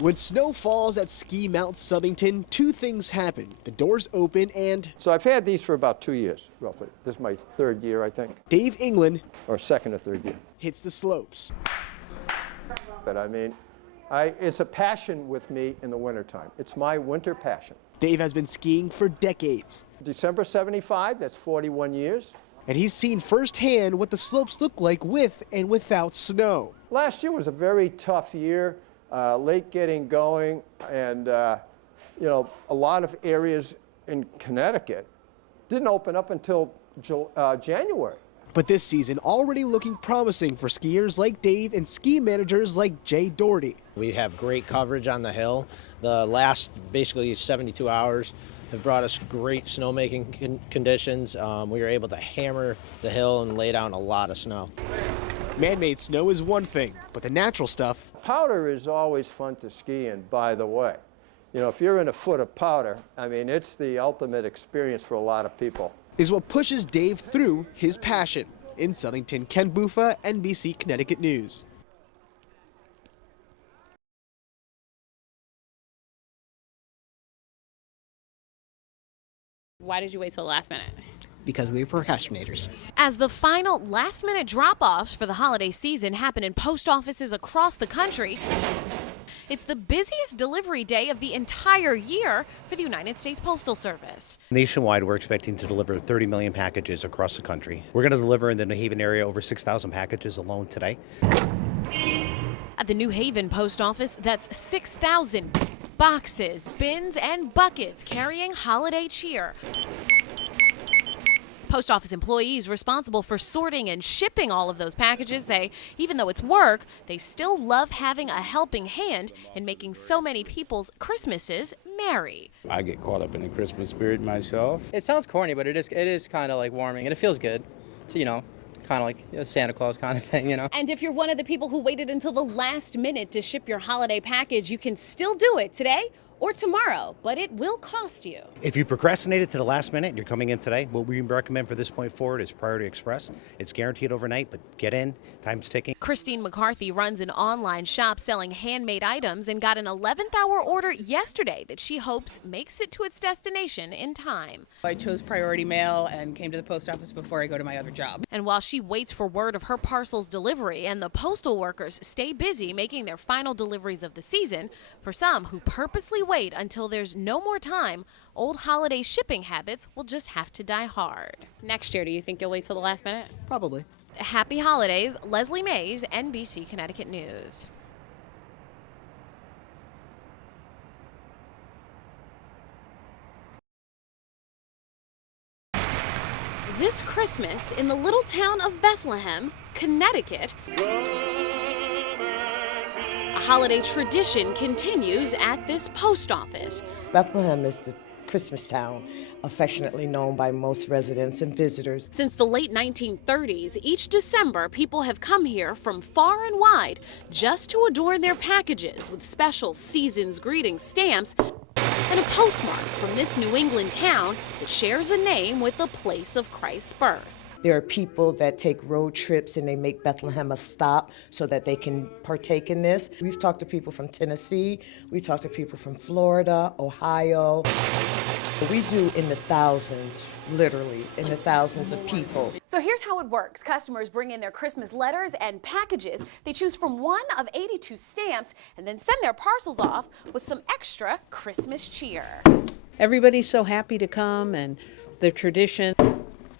When snow falls at Ski Mount Southington, two things happen. The doors open and... So I've had these for about 2 years, roughly. This is my third year, I think. Dave England... Or second or third year. ...hits the slopes. But I mean, it's a passion with me in the wintertime. It's my winter passion. Dave has been skiing for decades. December 75, that's 41 years. And he's seen firsthand what the slopes look like with and without snow. Last year was a very tough year, late getting going, and you know, a lot of areas in Connecticut didn't open up until January. But this season already looking promising for skiers like Dave and ski managers like Jay Doherty. We have great coverage on the hill. The last basically 72 hours have brought us great snowmaking conditions. We were able to hammer the hill and lay down a lot of snow. Man-made snow is one thing, but the natural stuff. Powder is always fun to ski in, by the way. You know, if you're in a foot of powder, I mean, it's the ultimate experience for a lot of people. Is what pushes Dave through his passion. In Southington, Ken Buffa, NBC Connecticut News. Why did you wait till the last minute? Because we were procrastinators. As the final last-minute drop-offs for the holiday season happen in post offices across the country, it's the busiest delivery day of the entire year for the United States Postal Service. Nationwide, we're expecting to deliver 30 million packages across the country. We're going to deliver in the New Haven area over 6,000 packages alone today. At the New Haven Post Office, that's 6,000 boxes, bins, and buckets carrying holiday cheer. Post office employees responsible for sorting and shipping all of those packages say even though it's work, they still love having a helping hand in making so many people's Christmases merry. I get caught up in the Christmas spirit myself. It sounds corny, but it is kind of like warming, and it feels good. So, you know, kind of like a Santa Claus kind of thing, you know. And if you're one of the people who waited until the last minute to ship your holiday package, you can still do it today or tomorrow, but it will cost you. If you procrastinated to the last minute and you're coming in today, what we recommend for this point forward is Priority Express. It's guaranteed overnight, but get in, time's ticking. Christine McCarthy runs an online shop selling handmade items and got an 11th hour order yesterday that she hopes makes it to its destination in time. I chose priority mail and came to the post office before I go to my other job. And while she waits for word of her parcel's delivery and the postal workers stay busy making their final deliveries of the season, for some who purposely wait until there's no more time, old holiday shipping habits will just have to die hard. Next year, do you think you'll wait till the last minute? Probably. Happy holidays, Leslie Mays, NBC Connecticut News. This Christmas in the little town of Bethlehem, Connecticut, a holiday tradition continues at this post office. Bethlehem is the Christmas town, affectionately known by most residents and visitors. Since the late 1930s, each December, people have come here from far and wide just to adorn their packages with special season's greeting stamps and a postmark from this New England town that shares a name with the place of Christ's birth. There are people that take road trips and they make Bethlehem a stop so that they can partake in this. We've talked to people from Tennessee, we've talked to people from Florida, Ohio. We do in the thousands, literally, in the thousands of people. So here's how it works. Customers bring in their Christmas letters and packages. They choose from one of 82 stamps and then send their parcels off with some extra Christmas cheer. Everybody's so happy to come, and the tradition.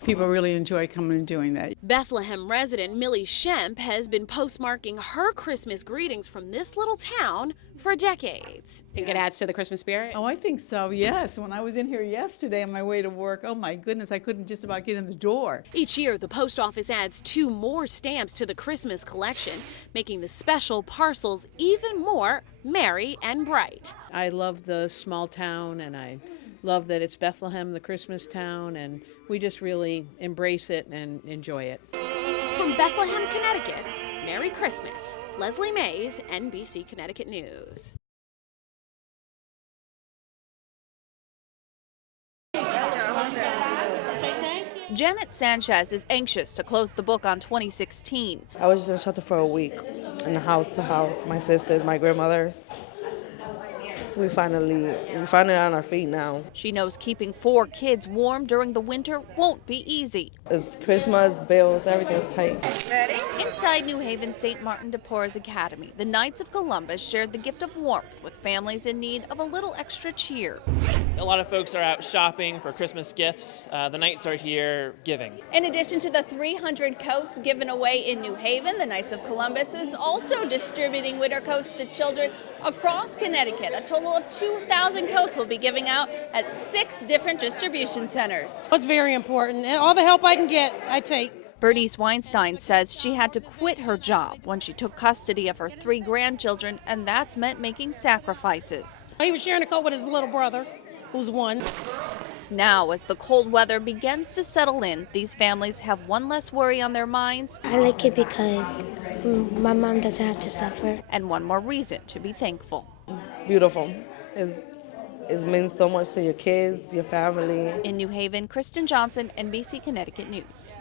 People really enjoy coming and doing that. Bethlehem resident Millie Shemp has been postmarking her Christmas greetings from this little town for decades. Think it adds to the Christmas spirit? Oh, I think so, yes. When I was in here yesterday on my way to work, oh my goodness, I couldn't just about get in the door. Each year, the post office adds 2 more stamps to the Christmas collection, making the special parcels even more merry and bright. I love the small town, and I love that it's Bethlehem, the Christmas town, and we just really embrace it and enjoy it. From Bethlehem, Connecticut, Merry Christmas. Leslie Mays, NBC Connecticut News. Janet Sanchez is anxious to close the book on 2016. I was just in shelter for a week, in the house to house, my sisters, my grandmother. we finally on our feet now. She knows keeping 4 kids warm during the winter won't be easy. It's Christmas, bills, everything's tight. Ready? Inside New Haven St. Martin de Porres Academy, the Knights of Columbus shared the gift of warmth with families in need of a little extra cheer. A lot of folks are out shopping for Christmas gifts. The Knights are here giving. In addition to the 300 coats given away in New Haven, the Knights of Columbus is also distributing winter coats to children across Connecticut. A total of 2,000 coats will be giving out at 6 different distribution centers. It's very important, and all the help I can get, I take. Bernice Weinstein says she had to quit her job when she took custody of her 3 grandchildren, and that's meant making sacrifices. He was sharing a coat with his little brother, who's 1. Now, as the cold weather begins to settle in, these families have one less worry on their minds. I like it because my mom doesn't have to suffer. And one more reason to be thankful. Beautiful. It means so much to your kids, your family. In New Haven, Kristen Johnson, NBC Connecticut News.